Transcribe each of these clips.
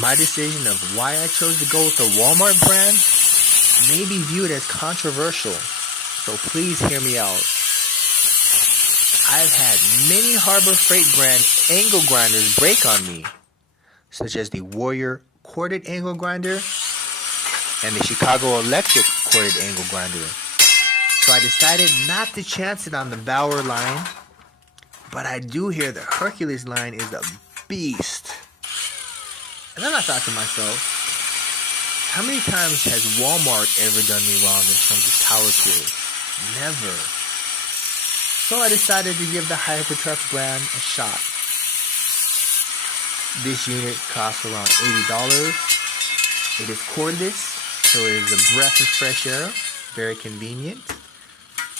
My decision of why I chose to go with the Walmart brand may be viewed as controversial, so please hear me out. I've had many Harbor Freight brand angle grinders break on me, such as the Warrior corded angle grinder and the Chicago Electric corded angle grinder. So I decided not to chance it on the Bauer line, but I do hear the Hercules line is a beast. And then I thought to myself, how many times has Walmart ever done me wrong in terms of power tools? Never. So I decided to give the Hypertruck brand a shot. This unit costs around $80. It is cordless, so it is a breath of fresh air. Very convenient.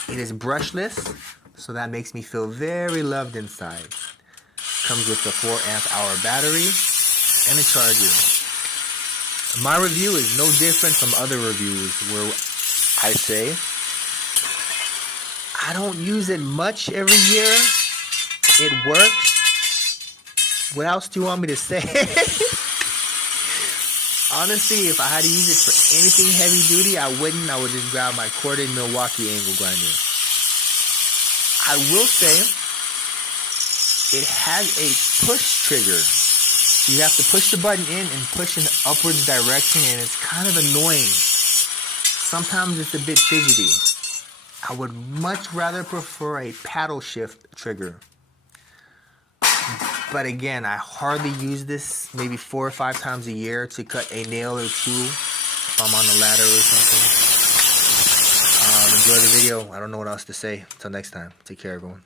It is brushless, so that makes me feel very loved inside. Comes with a 4 amp hour battery and a charger. My review is no different from other reviews where I say I don't use it much every year. It works. What else do you want me to say? Honestly, if I had to use it for anything heavy duty, I wouldn't. I would just grab my corded Milwaukee angle grinder. I will say it has a push trigger. You have to push the button in and push in the upwards direction, and it's kind of annoying. Sometimes it's a bit fidgety. I would much rather prefer a paddle shift trigger. But again, I hardly use this maybe 4 or 5 times a year to cut a nail or two if I'm on the ladder or something. Enjoy the video. I don't know what else to say. Until next time. Take care, everyone.